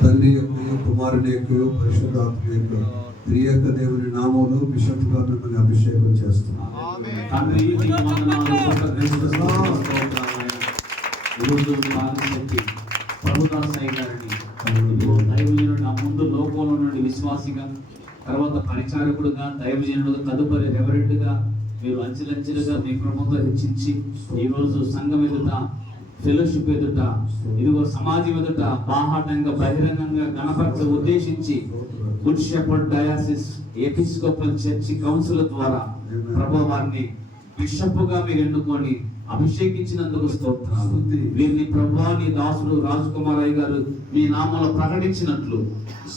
తండ్రి యొక్క కుమారుని యొక్క పరిశుద్ధాత్మ యొక్క త్రియక దేవుని నామంలో బిషప్ గా మిమ్మల్ని అభిషేకం చేస్తున్నాం. ముందు లోకంలో నుండి విశ్వాసిగా, తర్వాత పరిచారకుడుగా, దైవజనుడుగా, తదుపరి రెవరెంట్గా మీరు అంచెలంచెలుగా మీ క్రమంతో హెచ్చించి ఈరోజు సంఘం ఎదుట, ఫెలోషిప్ ఎదుట, ఇదిగో సమాజం ఎదుట బాహాటంగా బహిరంగంగా గణపరచ ఉద్దేశించి good shepherd diocese episcopal church council ద్వారా ప్రభువు వారిని బిషప్ గా మీరు ఎన్నుకొని అభిషేకించినందుకు స్తోత్రాలు. వీరిని ప్రభువా నీ దాసుడు రాజకుమారయ్య గారు మీ నామంలో ప్రకటించినట్లు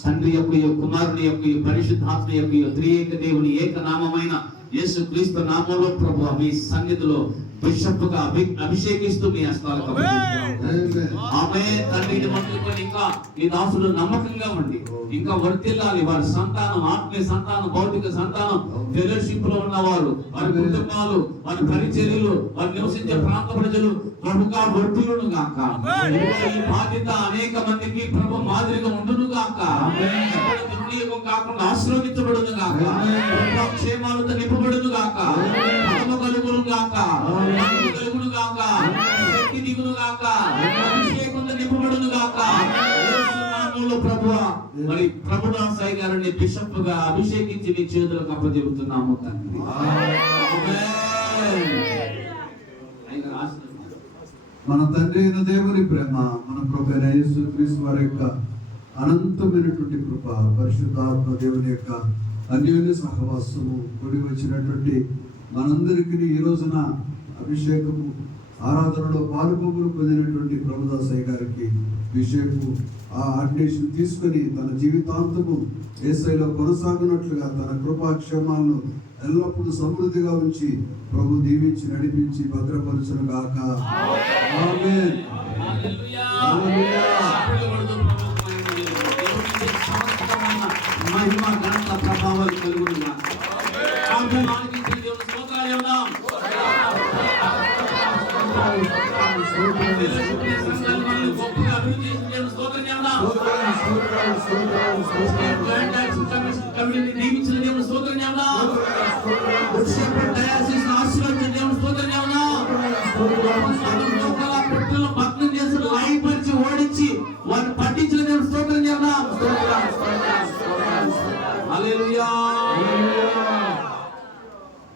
తండ్రి యొక్క కుమారుని యొక్క పరిశుద్ధాత్మ యొక్క త్రియేక దేవుని ఏక నామమైన యేసు క్రీస్తు నామంలో ప్రభువా మీ సన్నిధిలో బిషప్ గా అభిషేకిస్తూ మీ హస్తాలకు ఆమె తండ్రిని మొదలుకొని ఇంకా ఈ దాసుడు నమ్మకంగా ఉండి ఇంకా వర్తిల్లాలి. వారి సంతానం, ఆత్మీయ సంతానం, భౌతిక సంతానం, ఫెలోషిప్ లో ఉన్నవారు, వారి కుటుంబాలు, వారి పరిచర్యలు, వారు నివసించే ప్రాంత ప్రజలు ప్రభుగా వర్తిల్లును గాక. ఈ బాధ్యత అనేక మందికి ప్రభు మాదిరిగా ఉండును గాక. దుర్వినియోగం కాకుండా ఆశీర్వదించబడును గాక. క్షేమాలతో నింపబడును గాక. కలుగును గాక. కలుగును గాక. శక్తి దిగును గాక. అభిషేకంతో నింపబడును గాక. ప్రభువా మరి ప్రభుదాసాయి గారిని బిషప్ గా అభిషేకించి నీ చేతులకు అప్పచెబుతున్నాము తండ్రి. మన తండ్రి అయిన దేవుని ప్రేమ, మన ప్రభువైన యేసుక్రీస్తు వారి యొక్క అనంతమైనటువంటి కృప, పరిశుద్ధాత్మ దేవుని యొక్క అన్యోన్య సహవాసము కూడి వచ్చినటువంటి మనందరికీ ఈ రోజున అభిషేకము ఆరాధనలో పాలుపొంగులు పొందినటువంటి ప్రభుదాసయ్య గారికి బిషప్ ఆ ఆర్డినేషన్ తీసుకొని తన జీవితాంతము యేసయ్యలో కొనసాగినట్లుగా తన కృపాక్షేమాలను ఎల్లప్పుడూ సమృద్ధిగా ఉంచి ప్రభు దీవించి నడిపించి భద్రపరచును గాక. ఆమేన్. మహిమ ఘనత ప్రభావాలు కలుగును గాక. దీవించిన దేవుని స్తోత్రం.